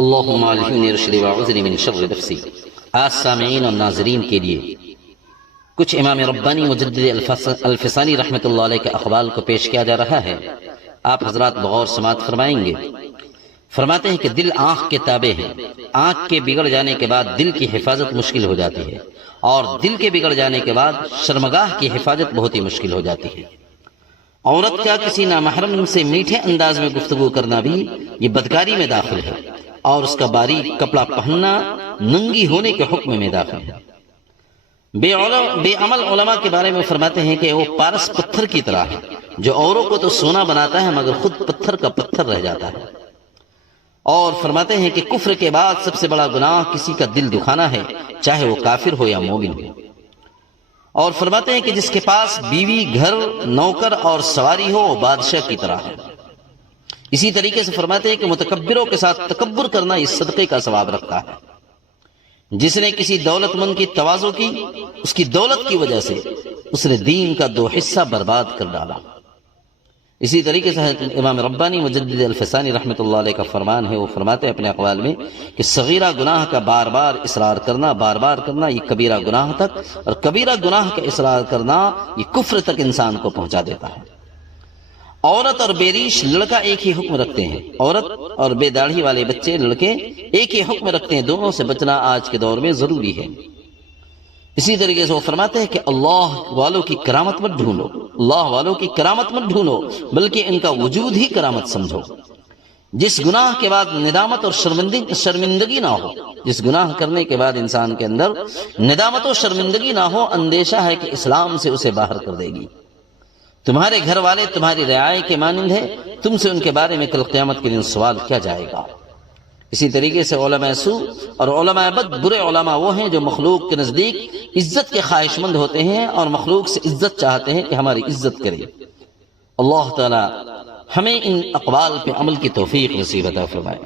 اللہم الہمنی رشدی وعوذنی من شر نفسی۔ آج سامعین اور ناظرین کے لیے کچھ امام ربانی مجدد الفسانی رحمۃ اللہ علیہ کے اقوال کو پیش کیا جا رہا ہے، آپ حضرات بغور سماعت فرمائیں گے۔ فرماتے ہیں کہ دل آنکھ کے تابع ہے، آنکھ کے بگڑ جانے کے بعد دل کی حفاظت مشکل ہو جاتی ہے، اور دل کے بگڑ جانے کے بعد شرمگاہ کی حفاظت بہت ہی مشکل ہو جاتی ہے۔ عورت کا کسی نامحرم سے میٹھے انداز میں گفتگو کرنا بھی یہ بدکاری میں داخل ہے، اور اس کا باریک کپڑا پہننا ننگی ہونے کے حکم میں داخل ہے۔ بے عمل علماء کے بارے میں فرماتے ہیں کہ وہ پارس پتھر کی طرح ہے، جو اوروں کو تو سونا بناتا ہے مگر خود پتھر کا پتھر رہ جاتا ہے۔ اور فرماتے ہیں کہ کفر کے بعد سب سے بڑا گناہ کسی کا دل دکھانا ہے، چاہے وہ کافر ہو یا مومن ہو۔ اور فرماتے ہیں کہ جس کے پاس بیوی، گھر، نوکر اور سواری ہو وہ بادشاہ کی طرح ہے۔ اسی طریقے سے فرماتے ہیں کہ متکبروں کے ساتھ تکبر کرنا اس صدقے کا ثواب رکھتا ہے۔ جس نے کسی دولت مند کی تواضع کی، اس کی دولت کی وجہ سے اس نے دین کا 2 حصہ برباد کر ڈالا۔ اسی طریقے سے امام ربانی مجدد الفسانی رحمۃ اللہ علیہ کا فرمان ہے، وہ فرماتے ہیں اپنے اقوال میں کہ صغیرہ گناہ کا بار بار اصرار کرنا، بار بار کرنا، یہ کبیرہ گناہ تک، اور کبیرہ گناہ کا اصرار کرنا یہ کفر تک انسان کو پہنچا دیتا ہے۔ عورت اور بے ریش لڑکا ایک ہی حکم رکھتے ہیں، عورت اور بے داڑھی والے بچے لڑکے ایک ہی حکم رکھتے ہیں، دونوں سے بچنا آج کے دور میں ضروری ہے۔ اسی طریقے سے وہ فرماتے ہیں کہ اللہ والوں کی کرامت مت ڈھونڈو، اللہ والوں کی کرامت مت ڈھونڈو، بلکہ ان کا وجود ہی کرامت سمجھو۔ جس گناہ کے بعد ندامت اور شرمندگی نہ ہو، جس گناہ کرنے کے بعد انسان کے اندر ندامت و شرمندگی نہ ہو، اندیشہ ہے کہ اسلام سے اسے باہر کر دے گی۔ تمہارے گھر والے تمہاری رعایا کے مانند ہے، تم سے ان کے بارے میں کل قیامت کے دن سوال کیا جائے گا۔ اسی طریقے سے علماء سو اور علماء بد، برے علماء وہ ہیں جو مخلوق کے نزدیک عزت کے خواہش مند ہوتے ہیں اور مخلوق سے عزت چاہتے ہیں کہ ہماری عزت کرے۔ اللہ تعالی ہمیں ان اقوال پہ عمل کی توفیق نصیب عطا فرمائے۔